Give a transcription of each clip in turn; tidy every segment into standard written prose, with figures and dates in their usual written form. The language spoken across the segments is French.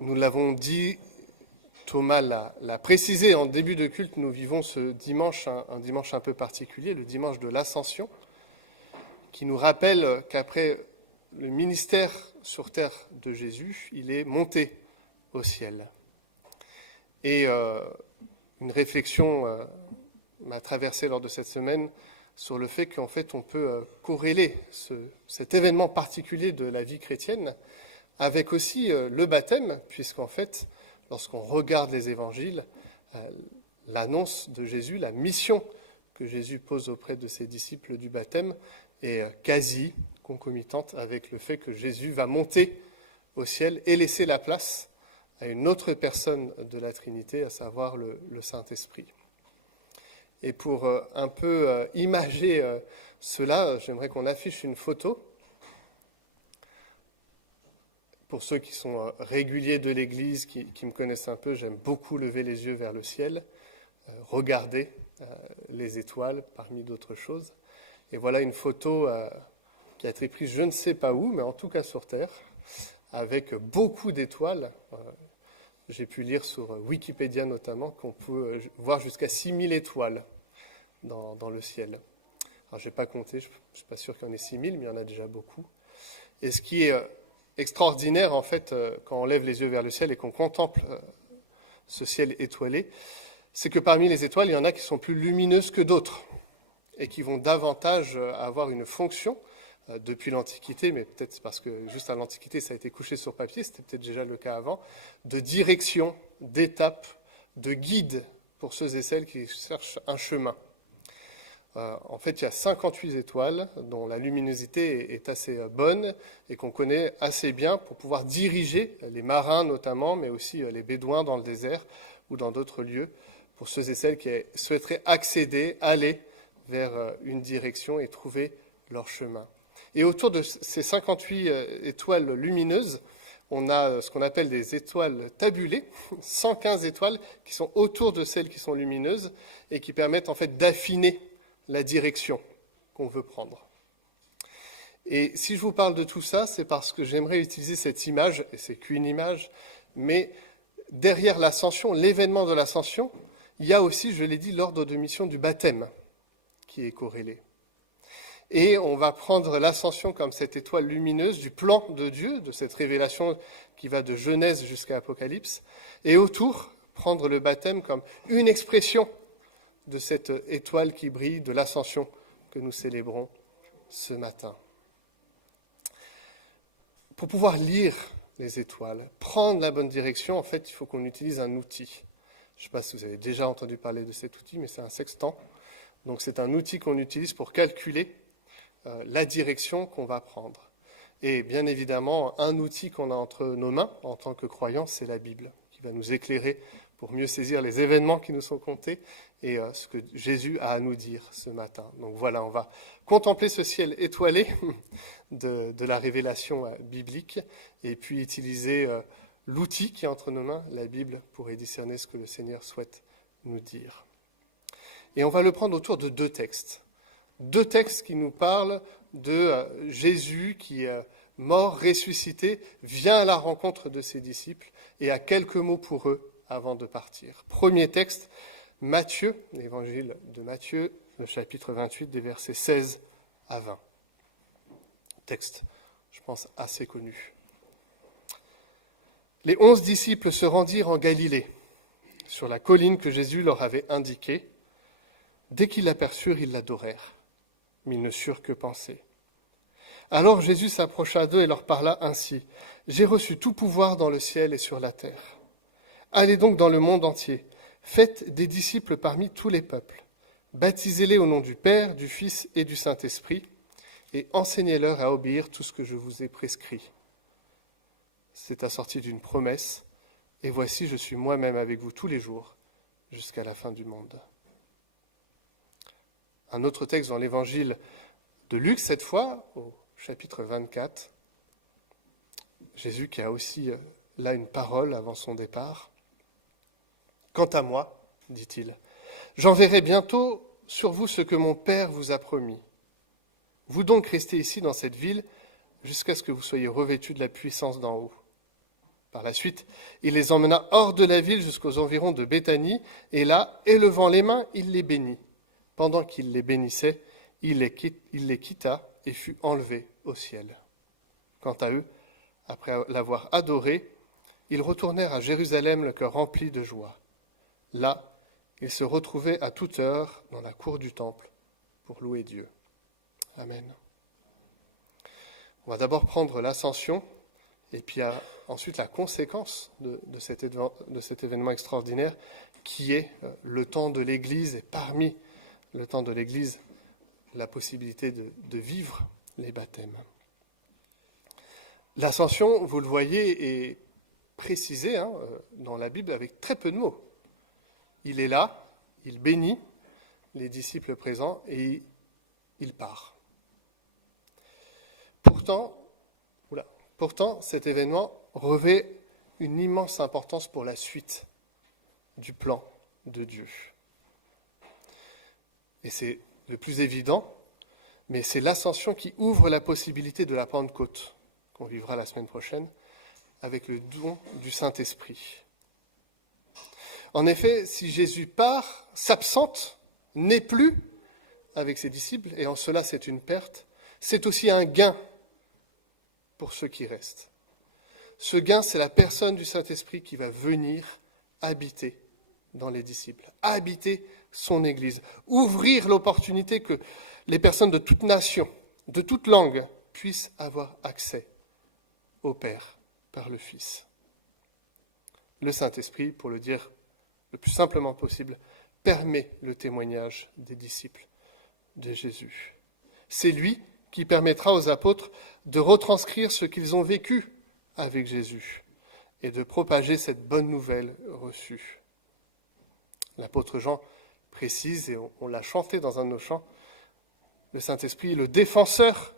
Nous l'avons dit, Thomas l'a précisé en début de culte, nous vivons ce dimanche, un dimanche un peu particulier, le dimanche de l'Ascension, qui nous rappelle qu'après le ministère sur terre de Jésus, il est monté au ciel. Et une réflexion m'a traversé lors de cette semaine sur le fait qu'en fait on peut corréler cet événement particulier de la vie chrétienne avec aussi le baptême, puisqu'en fait, lorsqu'on regarde les évangiles, l'annonce de Jésus, la mission que Jésus pose auprès de ses disciples du baptême est quasi concomitante avec le fait que Jésus va monter au ciel et laisser la place à une autre personne de la Trinité, à savoir le Saint-Esprit. Et pour un peu imager cela, j'aimerais qu'on affiche une photo. Pour ceux qui sont réguliers de l'Église, qui me connaissent un peu, j'aime beaucoup lever les yeux vers le ciel, regarder les étoiles parmi d'autres choses. Et voilà une photo qui a été prise je ne sais pas où, mais en tout cas sur Terre, avec beaucoup d'étoiles. J'ai pu lire sur Wikipédia notamment qu'on peut voir jusqu'à 6000 étoiles dans le ciel. Alors je n'ai pas compté, je ne suis pas sûr qu'il y en ait 6000, mais il y en a déjà beaucoup. Et ce qui est extraordinaire, en fait, quand on lève les yeux vers le ciel et qu'on contemple ce ciel étoilé, c'est que parmi les étoiles, il y en a qui sont plus lumineuses que d'autres et qui vont davantage avoir une fonction depuis l'Antiquité, mais peut-être parce que juste à l'Antiquité, ça a été couché sur papier, c'était peut-être déjà le cas avant, de direction, d'étape, de guide pour ceux et celles qui cherchent un chemin. En fait, il y a 58 étoiles dont la luminosité est assez bonne et qu'on connaît assez bien pour pouvoir diriger les marins notamment, mais aussi les bédouins dans le désert ou dans d'autres lieux, pour ceux et celles qui souhaiteraient accéder, aller vers une direction et trouver leur chemin. Et autour de ces 58 étoiles lumineuses, on a ce qu'on appelle des étoiles tabulées, 115 étoiles qui sont autour de celles qui sont lumineuses et qui permettent en fait d'affiner la direction qu'on veut prendre. Et si je vous parle de tout ça, c'est parce que j'aimerais utiliser cette image, et c'est qu'une image, mais derrière l'ascension, l'événement de l'ascension, il y a aussi, je l'ai dit, l'ordre de mission du baptême qui est corrélé. Et on va prendre l'ascension comme cette étoile lumineuse du plan de Dieu, de cette révélation qui va de Genèse jusqu'à Apocalypse, et autour, prendre le baptême comme une expression de cette étoile qui brille, de l'ascension que nous célébrons ce matin. Pour pouvoir lire les étoiles, prendre la bonne direction, en fait, il faut qu'on utilise un outil. Je ne sais pas si vous avez déjà entendu parler de cet outil, mais c'est un sextant. Donc c'est un outil qu'on utilise pour calculer la direction qu'on va prendre. Et bien évidemment, un outil qu'on a entre nos mains en tant que croyants, c'est la Bible, qui va nous éclairer pour mieux saisir les événements qui nous sont contés et ce que Jésus a à nous dire ce matin. Donc voilà, on va contempler ce ciel étoilé de la révélation biblique et puis utiliser l'outil qui est entre nos mains, la Bible, pour y discerner ce que le Seigneur souhaite nous dire. Et on va le prendre autour de deux textes. Deux textes qui nous parlent de Jésus qui est mort, ressuscité, vient à la rencontre de ses disciples et a quelques mots pour eux avant de partir. Premier texte, Matthieu, l'évangile de Matthieu, le chapitre 28, des versets 16 à 20. Texte, je pense, assez connu. Les 11 disciples se rendirent en Galilée, sur la colline que Jésus leur avait indiquée. Dès qu'ils l'aperçurent, ils l'adorèrent, mais ils ne surent que penser. Alors Jésus s'approcha d'eux et leur parla ainsi. « J'ai reçu tout pouvoir dans le ciel et sur la terre. Allez donc dans le monde entier, faites des disciples parmi tous les peuples, baptisez-les au nom du Père, du Fils et du Saint-Esprit, et enseignez-leur à obéir tout ce que je vous ai prescrit. C'est assorti d'une promesse, et voici, je suis moi-même avec vous tous les jours, jusqu'à la fin du monde. » Un autre texte dans l'évangile de Luc, cette fois, au chapitre 24, Jésus qui a aussi là une parole avant son départ. « Quant à moi, dit-il, j'enverrai bientôt sur vous ce que mon Père vous a promis. Vous donc restez ici dans cette ville jusqu'à ce que vous soyez revêtus de la puissance d'en haut. Par la suite, il les emmena hors de la ville jusqu'aux environs de Béthanie, et là, élevant les mains, il les bénit. Pendant qu'il les bénissait, il les quitta et fut enlevé au ciel. Quant à eux, après l'avoir adoré, ils retournèrent à Jérusalem le cœur rempli de joie. Là, ils se retrouvaient à toute heure dans la cour du temple pour louer Dieu. Amen. On va d'abord prendre l'ascension et puis ensuite la conséquence de cet événement extraordinaire qui est le temps de l'Église, et parmi le temps de l'Église, la possibilité de vivre les baptêmes. L'ascension, vous le voyez, est précisée dans la Bible avec très peu de mots. Il est là, il bénit les disciples présents et il part. Pourtant, cet événement revêt une immense importance pour la suite du plan de Dieu. Et c'est le plus évident, mais c'est l'ascension qui ouvre la possibilité de la Pentecôte, qu'on vivra la semaine prochaine, avec le don du Saint-Esprit. En effet, si Jésus part, s'absente, n'est plus avec ses disciples, et en cela c'est une perte, c'est aussi un gain pour ceux qui restent. Ce gain, c'est la personne du Saint-Esprit qui va venir habiter dans les disciples, habiter son Église, ouvrir l'opportunité que les personnes de toute nation, de toute langue, puissent avoir accès au Père par le Fils. Le Saint-Esprit, pour le dire le plus simplement possible, permet le témoignage des disciples de Jésus. C'est lui qui permettra aux apôtres de retranscrire ce qu'ils ont vécu avec Jésus et de propager cette bonne nouvelle reçue. L'apôtre Jean précise, et on l'a chanté dans un de nos chants, le Saint-Esprit, le défenseur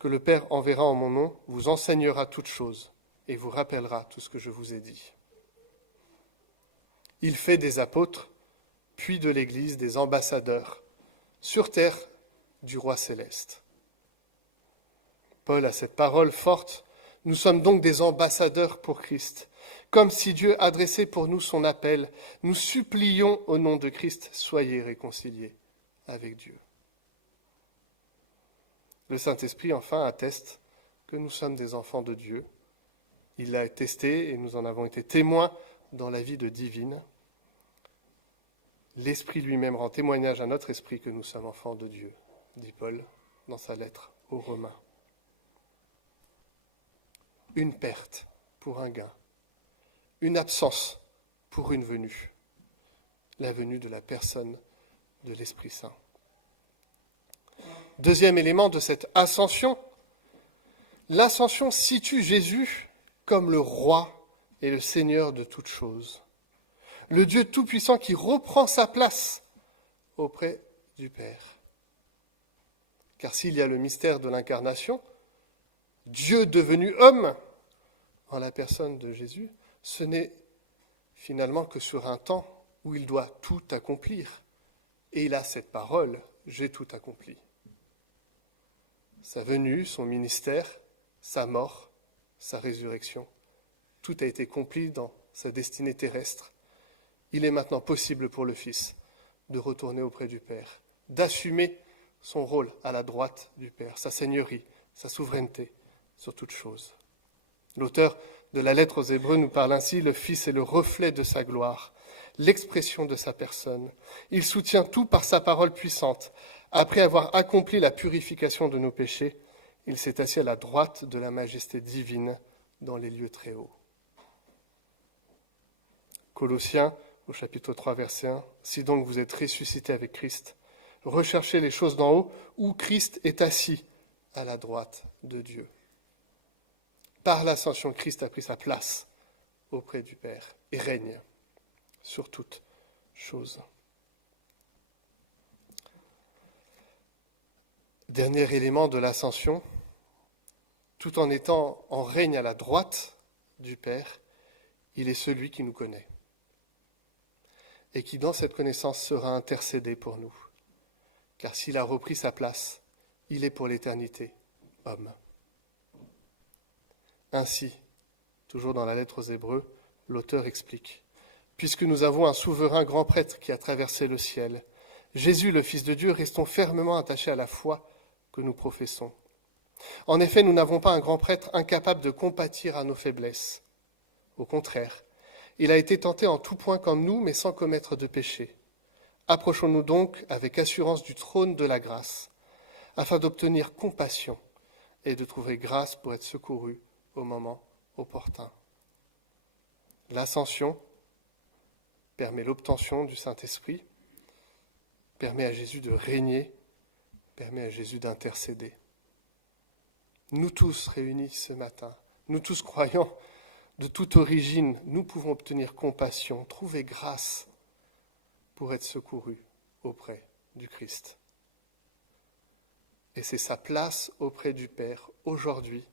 que le Père enverra en mon nom, vous enseignera toutes choses et vous rappellera tout ce que je vous ai dit. Il fait des apôtres, puis de l'Église des ambassadeurs, sur terre du Roi céleste. Paul a cette parole forte, nous sommes donc des ambassadeurs pour Christ. Comme si Dieu adressait pour nous son appel, nous supplions au nom de Christ, soyez réconciliés avec Dieu. Le Saint-Esprit, enfin, atteste que nous sommes des enfants de Dieu. Il l'a attesté et nous en avons été témoins dans la vie de divine. L'Esprit lui-même rend témoignage à notre esprit que nous sommes enfants de Dieu, dit Paul dans sa lettre aux Romains. Une perte pour un gain, une absence pour une venue, la venue de la personne de l'Esprit Saint. Deuxième élément de cette ascension, l'ascension situe Jésus comme le roi et le Seigneur de toutes choses. Le Dieu Tout-Puissant qui reprend sa place auprès du Père. Car s'il y a le mystère de l'incarnation, Dieu devenu homme en la personne de Jésus, ce n'est finalement que sur un temps où il doit tout accomplir. Et il a cette parole, j'ai tout accompli. Sa venue, son ministère, sa mort, sa résurrection, tout a été accompli dans sa destinée terrestre. Il est maintenant possible pour le Fils de retourner auprès du Père, d'assumer son rôle à la droite du Père, sa seigneurie, sa souveraineté sur toute chose. L'auteur de la lettre aux Hébreux nous parle ainsi, le Fils est le reflet de sa gloire, l'expression de sa personne. Il soutient tout par sa parole puissante. Après avoir accompli la purification de nos péchés, il s'est assis à la droite de la majesté divine dans les lieux très hauts. Colossiens, au chapitre 3, verset 1, « Si donc vous êtes ressuscités avec Christ, recherchez les choses d'en haut, où Christ est assis à la droite de Dieu. » Par l'ascension, Christ a pris sa place auprès du Père et règne sur toute chose. Dernier élément de l'ascension, tout en étant en règne à la droite du Père, il est celui qui nous connaît et qui, dans cette connaissance, sera intercédé pour nous. Car s'il a repris sa place, il est pour l'éternité homme. Ainsi, Toujours dans la lettre aux Hébreux, l'auteur explique « Puisque nous avons un souverain grand prêtre qui a traversé le ciel, Jésus, le Fils de Dieu, restons fermement attachés à la foi que nous professons. En effet, nous n'avons pas un grand prêtre incapable de compatir à nos faiblesses. Au contraire, il a été tenté en tout point comme nous, mais sans commettre de péché. Approchons-nous donc avec assurance du trône de la grâce, afin d'obtenir compassion et de trouver grâce pour être secourus au moment opportun. » L'ascension permet l'obtention du Saint-Esprit, permet à Jésus de régner, permet à Jésus d'intercéder. Nous tous réunis ce matin, nous tous croyants de toute origine, nous pouvons obtenir compassion, trouver grâce pour être secourus auprès du Christ. Et c'est sa place auprès du Père aujourd'hui,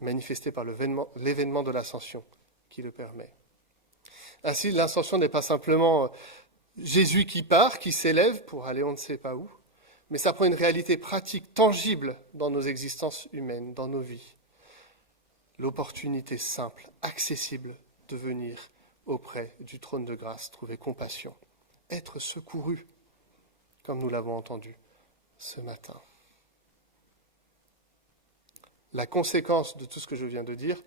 manifestée par l'événement de l'Ascension qui le permet. Ainsi, l'Ascension n'est pas simplement Jésus qui part, qui s'élève pour aller on ne sait pas où, mais ça prend une réalité pratique, tangible dans nos existences humaines, dans nos vies. L'opportunité simple, accessible de venir auprès du trône de grâce, trouver compassion, être secouru, comme nous l'avons entendu ce matin. La conséquence de tout ce que je viens de dire,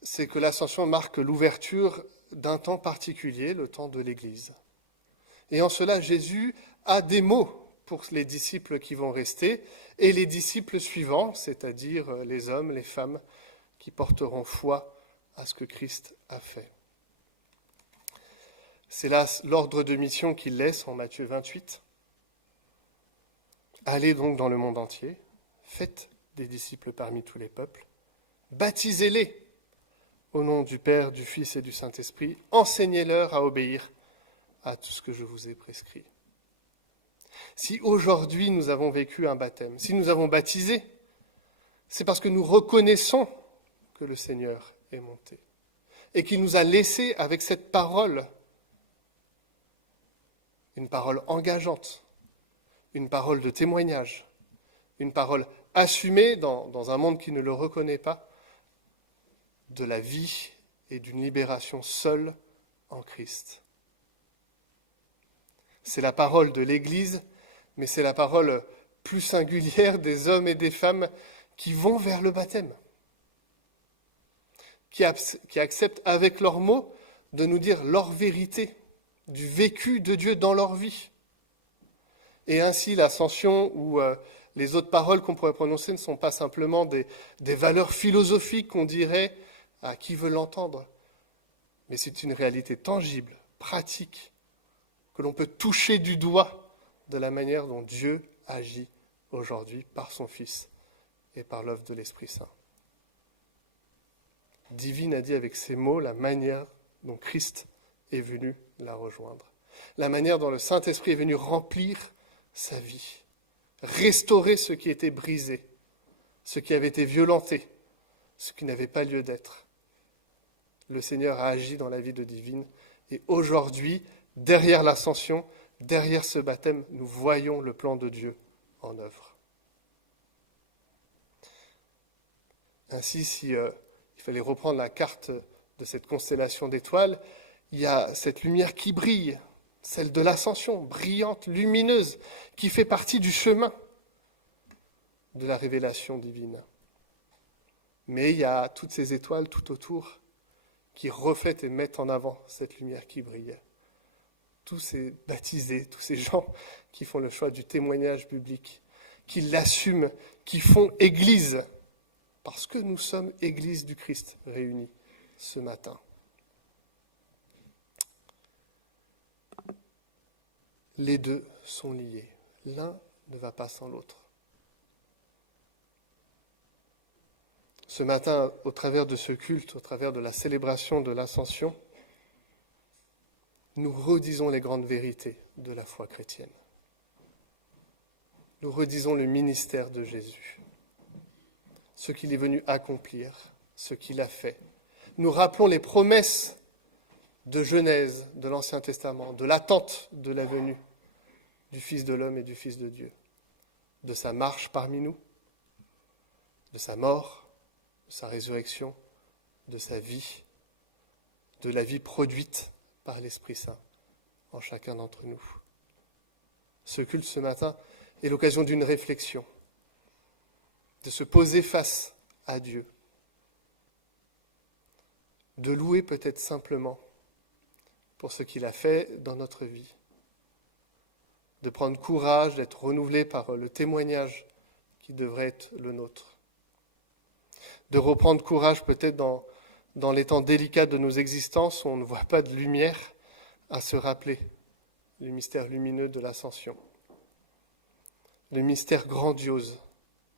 c'est que l'Ascension marque l'ouverture d'un temps particulier, le temps de l'Église. Et en cela, Jésus a des mots pour les disciples qui vont rester et les disciples suivants, c'est-à-dire les hommes, les femmes qui porteront foi à ce que Christ a fait. C'est là l'ordre de mission qu'il laisse en Matthieu 28. Allez donc dans le monde entier, faites des disciples parmi tous les peuples, baptisez-les au nom du Père, du Fils et du Saint-Esprit, enseignez-leur à obéir à tout ce que je vous ai prescrit. Si aujourd'hui nous avons vécu un baptême, si nous avons baptisé, c'est parce que nous reconnaissons que le Seigneur est monté et qu'il nous a laissé avec cette parole, une parole engageante, une parole de témoignage, une parole assumée dans un monde qui ne le reconnaît pas, de la vie et d'une libération seule en Christ. C'est la parole de l'Église, mais c'est la parole plus singulière des hommes et des femmes qui vont vers le baptême, qui acceptent avec leurs mots de nous dire leur vérité, du vécu de Dieu dans leur vie. Et ainsi, l'ascension ou les autres paroles qu'on pourrait prononcer ne sont pas simplement des valeurs philosophiques qu'on dirait à qui veut l'entendre, mais c'est une réalité tangible, pratique, que l'on peut toucher du doigt de la manière dont Dieu agit aujourd'hui par son Fils et par l'œuvre de l'Esprit Saint. Divine a dit avec ces mots la manière dont Christ est venu la rejoindre, la manière dont le Saint-Esprit est venu remplir sa vie, restaurer ce qui était brisé, ce qui avait été violenté, ce qui n'avait pas lieu d'être. Le Seigneur a agi dans la vie de Divine et aujourd'hui, derrière l'ascension, derrière ce baptême, nous voyons le plan de Dieu en œuvre. Ainsi, si il fallait reprendre la carte de cette constellation d'étoiles, il y a cette lumière qui brille, celle de l'ascension, brillante, lumineuse, qui fait partie du chemin de la révélation divine. Mais il y a toutes ces étoiles tout autour qui reflètent et mettent en avant cette lumière qui brille. Tous ces baptisés, tous ces gens qui font le choix du témoignage biblique, qui l'assument, qui font Église, parce que nous sommes Église du Christ réunis ce matin. Les deux sont liés. L'un ne va pas sans l'autre. Ce matin, au travers de ce culte, au travers de la célébration de l'Ascension, nous redisons les grandes vérités de la foi chrétienne. Nous redisons le ministère de Jésus, ce qu'il est venu accomplir, ce qu'il a fait. Nous rappelons les promesses de Genèse, de l'Ancien Testament, de l'attente de la venue du Fils de l'homme et du Fils de Dieu, de sa marche parmi nous, de sa mort, de sa résurrection, de sa vie, de la vie produite par l'Esprit Saint en chacun d'entre nous. Ce culte ce matin est l'occasion d'une réflexion, de se poser face à Dieu, de louer peut-être simplement pour ce qu'il a fait dans notre vie, de prendre courage, d'être renouvelé par le témoignage qui devrait être le nôtre, de reprendre courage peut-être dans les temps délicats de nos existences où on ne voit pas de lumière, à se rappeler le mystère lumineux de l'ascension, le mystère grandiose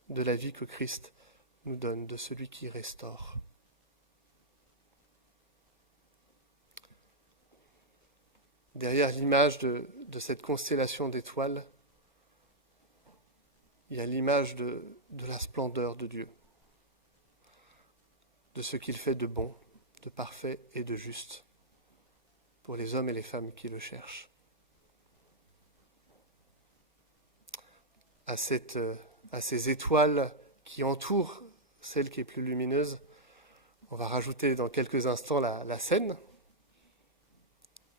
de la vie que Christ nous donne, de celui qui restaure. Derrière l'image de cette constellation d'étoiles, il y a l'image de la splendeur de Dieu, de ce qu'il fait de bon, de parfait et de juste pour les hommes et les femmes qui le cherchent. À ces étoiles qui entourent celle qui est plus lumineuse, on va rajouter dans quelques instants la Seine,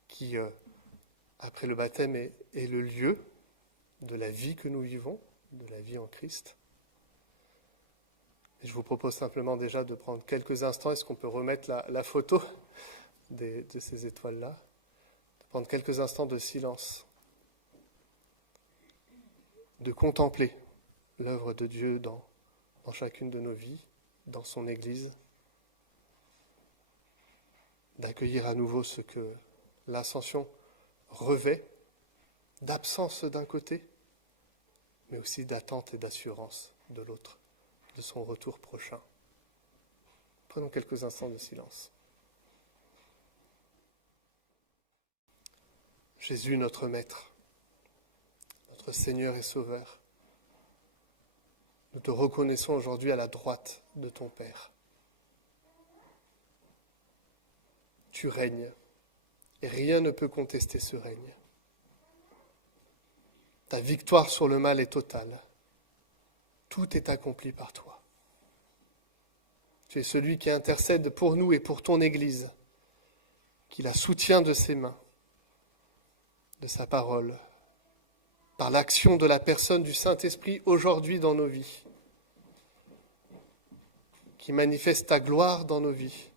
qui, après le baptême, est le lieu de la vie que nous vivons, de la vie en Christ. Et je vous propose simplement déjà de prendre quelques instants. Est-ce qu'on peut remettre la photo de ces étoiles-là? De prendre quelques instants de silence, de contempler l'œuvre de Dieu dans chacune de nos vies, dans son Église, d'accueillir à nouveau ce que l'ascension revêt d'absence d'un côté, mais aussi d'attente et d'assurance de l'autre, de son retour prochain. Prenons quelques instants de silence. Jésus, notre Maître, notre Seigneur et Sauveur, nous te reconnaissons aujourd'hui à la droite de ton Père. Tu règnes, et rien ne peut contester ce règne. Ta victoire sur le mal est totale. Tout est accompli par toi. Tu es celui qui intercède pour nous et pour ton Église, qui la soutient de ses mains, de sa parole, par l'action de la personne du Saint-Esprit aujourd'hui dans nos vies, qui manifeste ta gloire dans nos vies,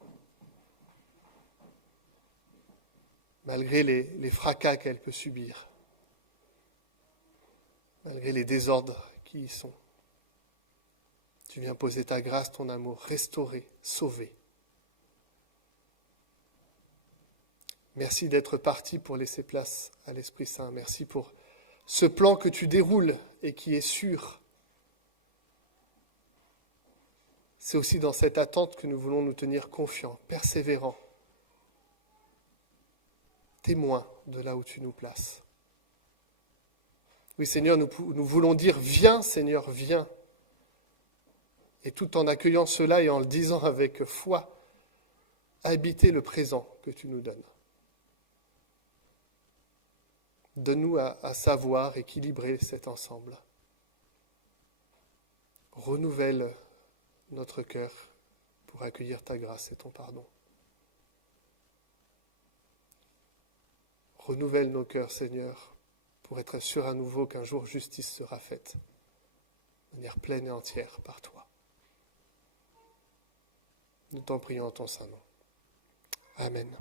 malgré les fracas qu'elle peut subir, malgré les désordres qui y sont. Tu viens poser ta grâce, ton amour, restaurer, sauver. Merci d'être parti pour laisser place à l'Esprit Saint. Merci pour ce plan que tu déroules et qui est sûr. C'est aussi dans cette attente que nous voulons nous tenir confiants, persévérants, témoins de là où tu nous places. Oui, Seigneur, nous voulons dire « Viens, Seigneur, viens ». Et tout en accueillant cela et en le disant avec foi, habiter le présent que tu nous donnes. Donne-nous à savoir équilibrer cet ensemble. Renouvelle notre cœur pour accueillir ta grâce et ton pardon. Renouvelle nos cœurs, Seigneur, pour être sûr à nouveau qu'un jour justice sera faite, de manière pleine et entière par toi. Nous t'en prions en ton Saint-Nom. Amen.